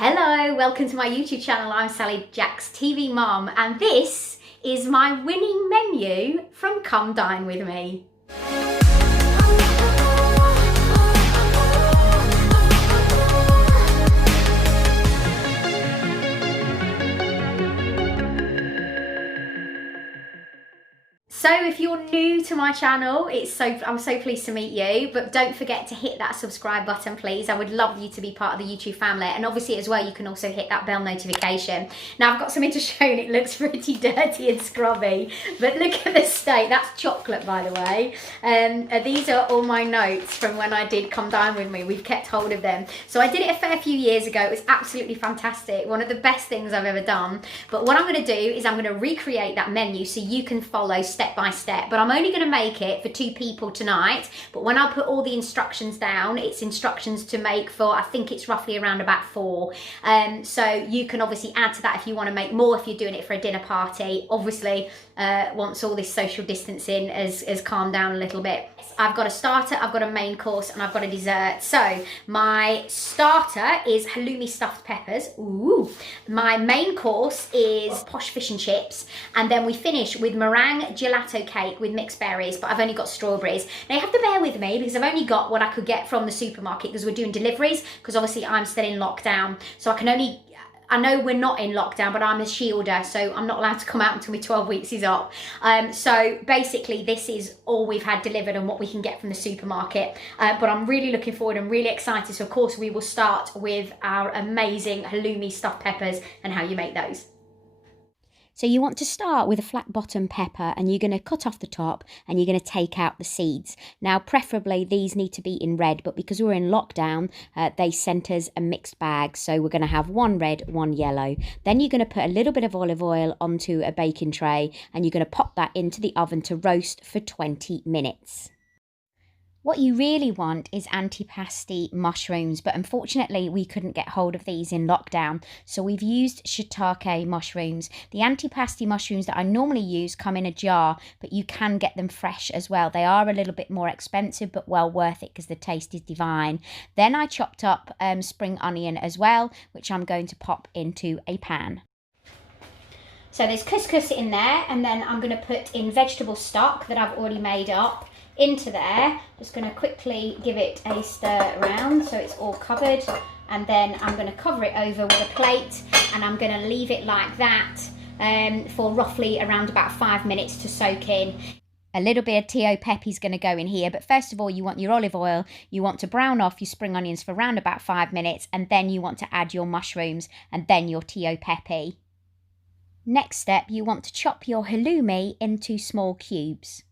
Hello, welcome to my YouTube channel. I'm Sally Jack's TV mom, and this is my winning menu from Come Dine With Me. So if you're new to my channel, I'm so pleased to meet you, but don't forget to hit that subscribe button, please. I would love you to be part of the YouTube family, and obviously as well, you can also hit that bell notification. Now I've got something to show, and it looks pretty dirty and scrubby, but look at the state. That's chocolate, by the way. These are all my notes from when I did Come Dine With Me. We've kept hold of them. So I did it a fair few years ago. It was absolutely fantastic. One of the best things I've ever done. But what I'm gonna do is I'm gonna recreate that menu so you can follow step by step, but I'm only going to make it for 2 people tonight. But when I put all the instructions down, it's instructions to make for, I think it's roughly around about 4. So you can obviously add to that if you want to make more, if you're doing it for a dinner party. Obviously, once all this social distancing has calmed down a little bit. I've got a starter, I've got a main course, and I've got a dessert. So my starter is halloumi stuffed peppers. Ooh. My main course is Posh fish and chips, and then we finish with meringue gelato cake with mixed berries, but I've only got strawberries. Now you have to bear with me because I've only got what I could get from the supermarket because we're doing deliveries, because obviously I'm still in lockdown, so I know we're not in lockdown, but I'm a shielder, so I'm not allowed to come out until my 12 weeks is up. So basically this is all we've had delivered and what we can get from the supermarket. But I'm really looking forward and really excited. So of course we will start with our amazing halloumi stuffed peppers and how you make those. So you want to start with a flat bottom pepper, and you're going to cut off the top and you're going to take out the seeds. Now preferably these need to be in red, but because we're in lockdown, they sent us a mixed bag. So we're going to have 1 red, 1 yellow. Then you're going to put a little bit of olive oil onto a baking tray, and you're going to pop that into the oven to roast for 20 minutes. What you really want is AntiPasti mushrooms, but unfortunately we couldn't get hold of these in lockdown, so we've used shiitake mushrooms. The AntiPasti mushrooms that I normally use come in a jar, but you can get them fresh as well. They are a little bit more expensive, but well worth it because the taste is divine. Then I chopped up spring onion as well, which I'm going to pop into a pan. So there's couscous in there, and then I'm going to put in vegetable stock that I've already made up into there. Just going to quickly give it a stir around so it's all covered, and then I'm going to cover it over with a plate, and I'm going to leave it like that for roughly around about 5 minutes to soak in. A little bit of Tio Pepe is going to go in here, but first of all you want your olive oil, you want to brown off your spring onions for around about 5 minutes, and then you want to add your mushrooms and then your Tio Pepe. Next step, you want to chop your halloumi into small cubes.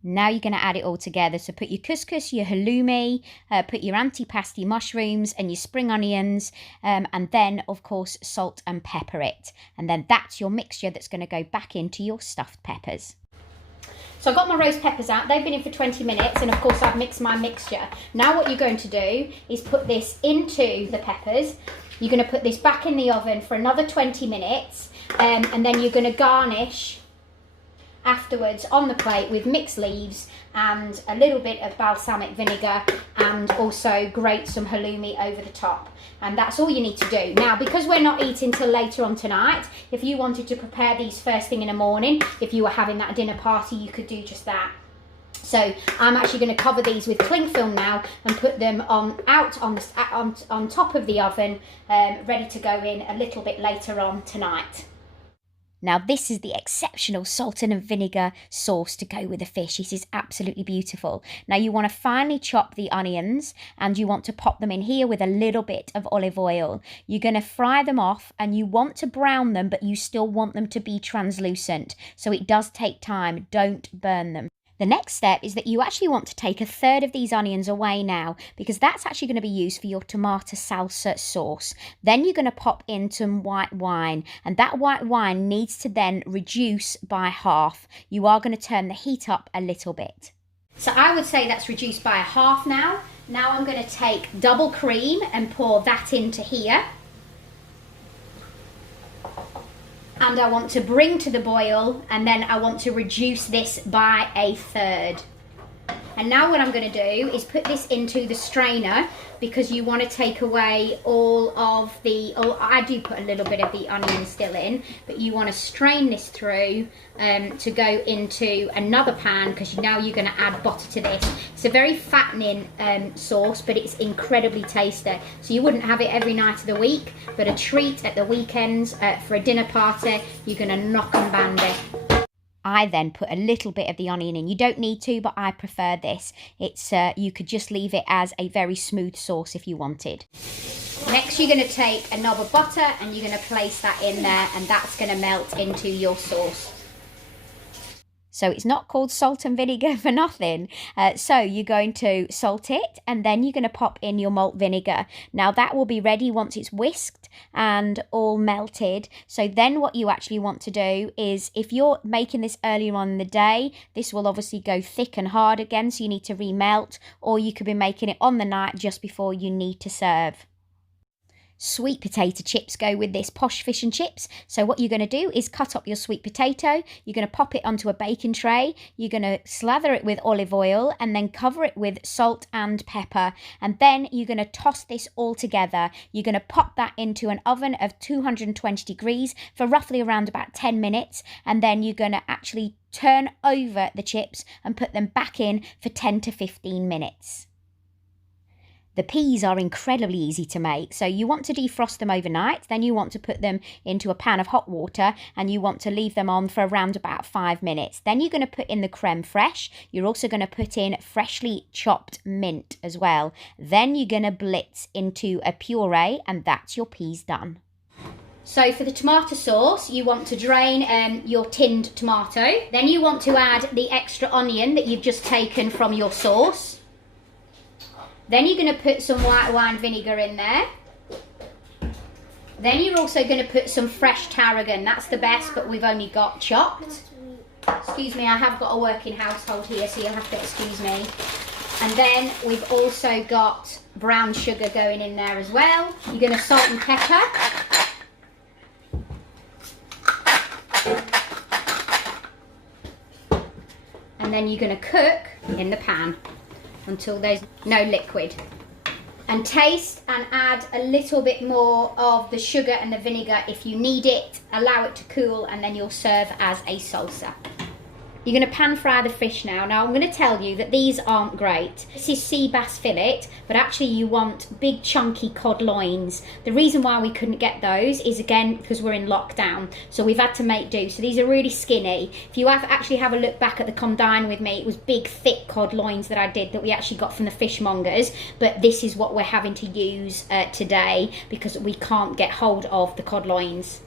Now you're going to add it all together. So put your couscous, your halloumi, put your AntiPasti mushrooms and your spring onions, and then of course salt and pepper it. And then that's your mixture that's going to go back into your stuffed peppers. So I've got my roast peppers out. They've been in for 20 minutes, and of course I've mixed my mixture. Now what you're going to do is put this into the peppers. You're going to put this back in the oven for another 20 minutes, and then you're going to garnish afterwards on the plate with mixed leaves and a little bit of balsamic vinegar, and also grate some halloumi over the top. And that's all you need to do. Now, because we're not eating till later on tonight, if you wanted to prepare these first thing in the morning, if you were having that dinner party, you could do just that. So I'm actually going to cover these with cling film now and put them on top of the oven, ready to go in a little bit later on tonight. Now this is the exceptional salt and vinegar sauce to go with the fish. This is absolutely beautiful. Now you want to finely chop the onions, and you want to pop them in here with a little bit of olive oil. You're going to fry them off, and you want to brown them, but you still want them to be translucent. So it does take time. Don't burn them. The next step is that you actually want to take 1/3 of these onions away now, because that's actually going to be used for your tomato salsa sauce. Then you're going to pop in some white wine, and that white wine needs to then reduce by half. You are going to turn the heat up a little bit. So I would say that's reduced by 1/2 now. Now I'm going to take double cream and pour that into here. And I want to bring to the boil, and then I want to reduce this by 1/3. And now what I'm going to do is put this into the strainer, because you want to take away all of the, I do put a little bit of the onion still in, but you want to strain this through to go into another pan, because now you're going to add butter to this. It's a very fattening sauce, but it's incredibly tasty. So you wouldn't have it every night of the week, but a treat at the weekends for a dinner party. You're going to knock and band it. I then put a little bit of the onion in. You don't need to, but I prefer this. It's you could just leave it as a very smooth sauce if you wanted. Next, you're going to take a knob of butter and you're going to place that in there, and that's going to melt into your sauce. So it's not called salt and vinegar for nothing. So you're going to salt it, and then you're going to pop in your malt vinegar. Now that will be ready once it's whisked and all melted. So then what you actually want to do is, if you're making this earlier on in the day, this will obviously go thick and hard again, so you need to remelt, or you could be making it on the night just before you need to serve. Sweet potato chips go with this, Posh fish and chips. So what you're going to do is cut up your sweet potato, you're going to pop it onto a baking tray, you're going to slather it with olive oil and then cover it with salt and pepper, and then you're going to toss this all together. You're going to pop that into an oven of 220 degrees for roughly around about 10 minutes, and then you're going to actually turn over the chips and put them back in for 10 to 15 minutes. The peas are incredibly easy to make, so you want to defrost them overnight, then you want to put them into a pan of hot water and you want to leave them on for around about 5 minutes. Then you're going to put in the creme fraiche. You're also going to put in freshly chopped mint as well. Then you're going to blitz into a puree, and that's your peas done. So for the tomato sauce, you want to drain your tinned tomato. Then you want to add the extra onion that you've just taken from your sauce. Then you're going to put some white wine vinegar in there. Then you're also going to put some fresh tarragon. That's the best, but we've only got chopped. Excuse me, I have got a working household here, so you'll have to excuse me. And then we've also got brown sugar going in there as well. You're going to salt and pepper. And then you're going to cook in the pan until there's no liquid. And taste and add a little bit more of the sugar and the vinegar if you need it. Allow it to cool, and then you'll serve as a salsa. You're going to pan fry the fish now. Now I'm going to tell you that these aren't great. This is sea bass fillet, but actually you want big chunky cod loins. The reason why we couldn't get those is, again, because we're in lockdown, so we've had to make do. So these are really skinny. If you actually have a look back at the Come Dine With Me, it was big thick cod loins that I did that we actually got from the fishmongers, but this is what we're having to use today because we can't get hold of the cod loins.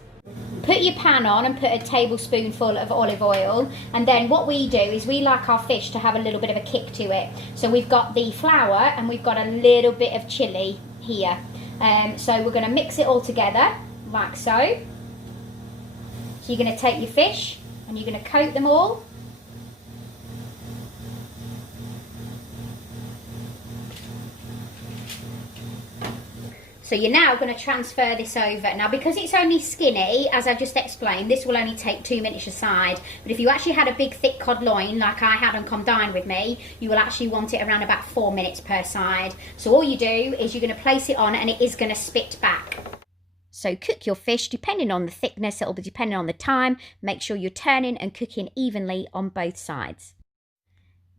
Put your pan on and put a tablespoonful of olive oil, and then what we do is we like our fish to have a little bit of a kick to it. So we've got the flour and we've got a little bit of chilli here. So we're going to mix it all together like so. So you're going to take your fish and you're going to coat them all. So you're now going to transfer this over. Now, because it's only skinny, as I just explained, this will only take 2 minutes aside. But if you actually had a big thick cod loin, like I had on Come Dine With Me, you will actually want it around about 4 minutes per side. So all you do is you're going to place it on and it is going to spit back. So cook your fish depending on the thickness, it'll be depending on the time. Make sure you're turning and cooking evenly on both sides.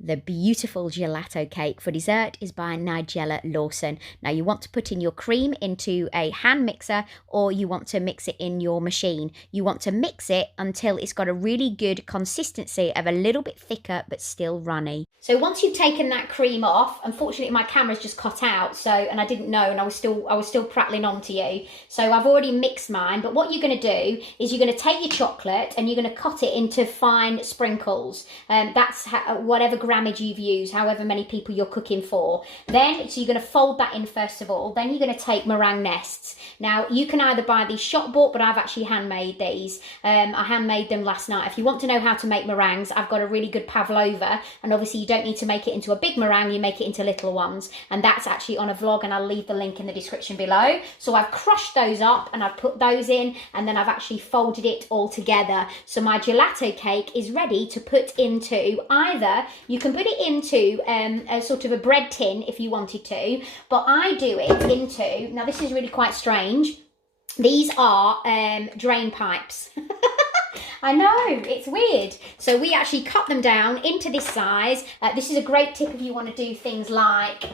The beautiful gelato cake for dessert is by Nigella Lawson. Now you want to put in your cream into a hand mixer, or you want to mix it in your machine. You want to mix it until it's got a really good consistency of a little bit thicker but still runny. So once you've taken that cream off, unfortunately my camera's just cut out, and I didn't know, and I was still prattling on to you. So I've already mixed mine, but what you're going to do is you're going to take your chocolate and you're going to cut it into fine sprinkles. That's whatever grammage you've used, however many people you're cooking for. Then, so you're going to fold that in first of all. Then you're going to take meringue nests. Now, you can either buy these shop bought, but I've actually handmade these. I handmade them last night. If you want to know how to make meringues, I've got a really good pavlova, and obviously you don't need to make it into a big meringue, you make it into little ones, and that's actually on a vlog, and I'll leave the link in the description below. So I've crushed those up and I've put those in, and then I've actually folded it all together. So my gelato cake is ready to put into, either you can put it into a sort of a bread tin if you wanted to, but I do it into, now this is really quite strange, these are drain pipes. I know, it's weird. So we actually cut them down into this size. This is a great tip if you want to do things like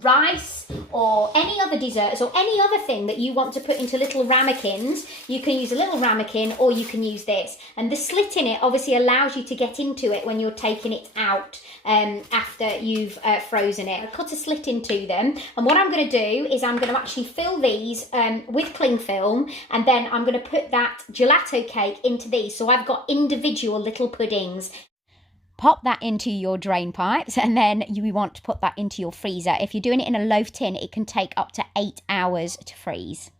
rice or any other desserts or any other thing that you want to put into little ramekins. You can use a little ramekin or you can use this. And the slit in it obviously allows you to get into it when you're taking it out after you've frozen it. I cut a slit into them. And what I'm going to do is I'm going to actually fill these with cling film, and then I'm going to put that gelato cake into these. So I've got individual little puddings. Pop that into your drain pipes, and then you want to put that into your freezer. If you're doing it in a loaf tin, it can take up to 8 hours to freeze.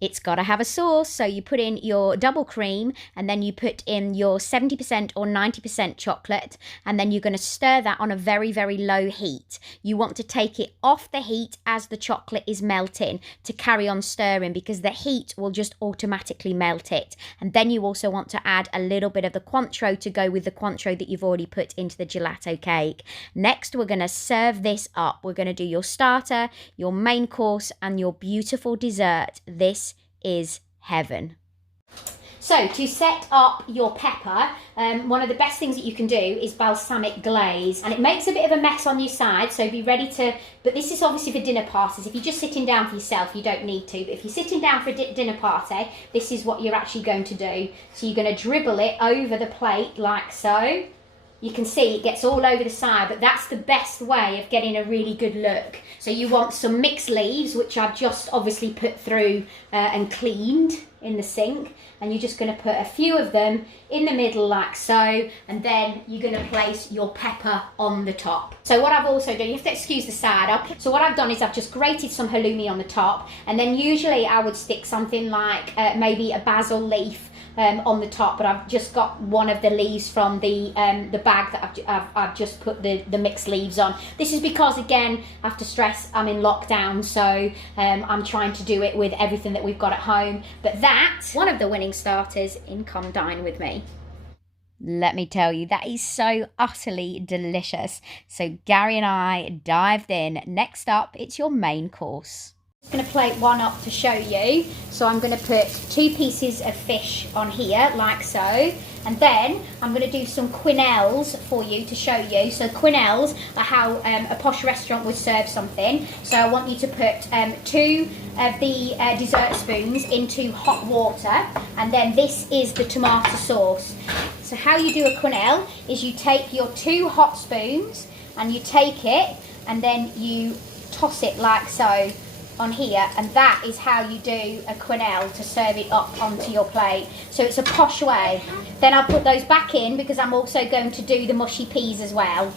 It's got to have a sauce, so you put in your double cream, and then you put in your 70% or 90% chocolate, and then you're going to stir that on a very, very low heat. You want to take it off the heat as the chocolate is melting to carry on stirring, because the heat will just automatically melt it. And then you also want to add a little bit of the Cointreau to go with the Cointreau that you've already put into the gelato cake. Next, we're going to serve this up. We're going to do your starter, your main course, and your beautiful dessert. This is heaven. So to set up your pepper, one of the best things that you can do is balsamic glaze, and it makes a bit of a mess on your side, so be ready to, but this is obviously for dinner parties. If you're just sitting down for yourself, you don't need to, but if you're sitting down for a dinner party, this is what you're actually going to do. So you're going to dribble it over the plate like so. You can see it gets all over the side, but that's the best way of getting a really good look. So you want some mixed leaves, which I've just obviously put through and cleaned in the sink. And you're just going to put a few of them in the middle like so, and then you're going to place your pepper on the top. So what I've also done, you have to excuse the side up. So what I've done is I've just grated some halloumi on the top, and then usually I would stick something like maybe a basil leaf on the top, but I've just got one of the leaves from the bag that I've just put the mixed leaves on. This is because, again, I have to stress I'm in lockdown, so I'm trying to do it with everything that we've got at home. But that's one of the winning starters in Come Dine With Me. Let me tell you, that is so utterly delicious. So Gary and I dived in. Next up, it's your main course. I'm going to plate one up to show you. So I'm going to put 2 pieces of fish on here like so, and then I'm going to do some quenelles for you to show you. So quenelles are how a posh restaurant would serve something. So I want you to put 2 of the dessert spoons into hot water, and then this is the tomato sauce. So how you do a quenelle is you take your 2 hot spoons and you take it and then you toss it like so on here, and that is how you do a quenelle to serve it up onto your plate. So it's a posh way. Then I'll put those back in because I'm also going to do the mushy peas as well.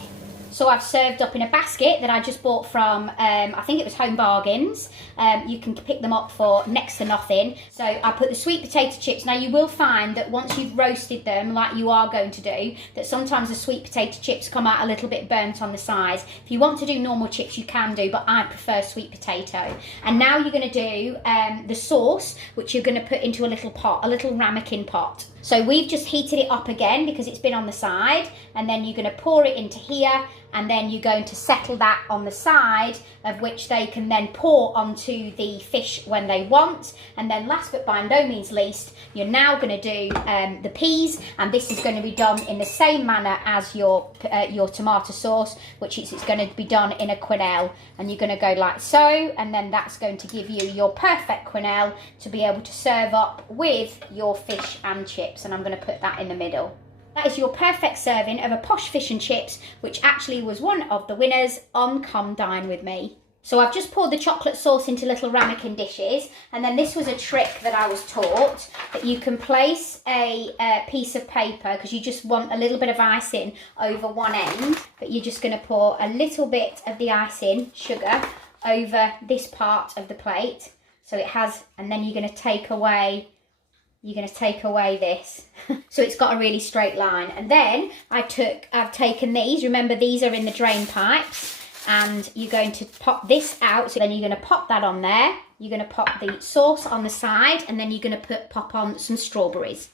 So I've served up in a basket that I just bought from, I think it was Home Bargains. You can pick them up for next to nothing. So I put the sweet potato chips. Now you will find that once you've roasted them, like you are going to do, that sometimes the sweet potato chips come out a little bit burnt on the sides. If you want to do normal chips, you can do, but I prefer sweet potato. And now you're going to do the sauce, which you're going to put into a little pot, a little ramekin pot. So we've just heated it up again because it's been on the side, and then you're going to pour it into here, and then you're going to settle that on the side, of which they can then pour onto the fish when they want. And then last but by no means least, you're now going to do the peas, and this is going to be done in the same manner as your tomato sauce, which is it's going to be done in a quenelle, and you're going to go like so, and then that's going to give you your perfect quenelle to be able to serve up with your fish and chips. And I'm going to put that in the middle. That is your perfect serving of a posh fish and chips, which actually was one of the winners on Come Dine With Me. So I've just poured the chocolate sauce into little ramekin dishes, and then this was a trick that I was taught, that you can place a piece of paper, because you just want a little bit of icing over one end, but you're just going to pour a little bit of the icing, sugar, over this part of the plate. So it has, and then you're going to take away this. So it's got a really straight line. And then I've taken these, remember these are in the drain pipes, and you're going to pop this out. So then you're going to pop that on there. You're going to pop the sauce on the side, and then you're going to pop on some strawberries.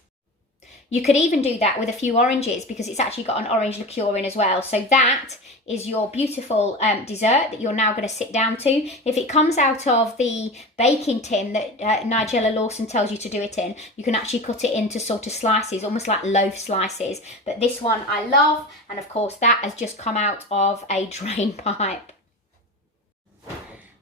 You could even do that with a few oranges because it's actually got an orange liqueur in as well. So that is your beautiful dessert that you're now going to sit down to. If it comes out of the baking tin that Nigella Lawson tells you to do it in, you can actually cut it into sort of slices, almost like loaf slices. But this one I love, and of course that has just come out of a drain pipe.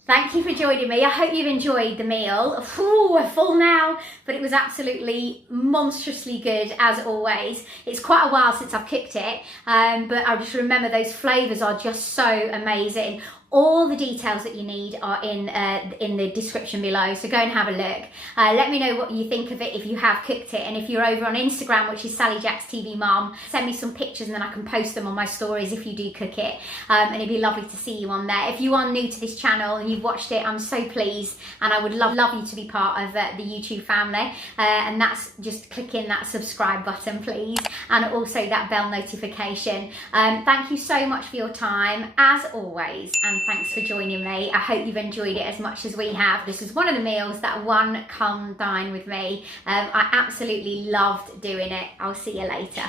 Thank you for joining me. I hope you've enjoyed the meal. Ooh, we're full now, but it was absolutely monstrously good as always. It's quite a while since I've cooked it, but I just remember those flavours are just so amazing. All the details that you need are in the description below, so go and have a look. Let me know what you think of it if you have cooked it, and if you're over on Instagram, which is Sally Jacks TV Mum, send me some pictures and then I can post them on my stories if you do cook it, and it'd be lovely to see you on there. If you are new to this channel and you've watched it, I'm so pleased, and I would love you to be part of the YouTube family, and that's just clicking that subscribe button please, and also that bell notification. Thank you so much for your time as always, and thanks for joining me. I hope you've enjoyed it as much as we have. This was one of the meals that won Come Dine With Me. I absolutely loved doing it. I'll see you later.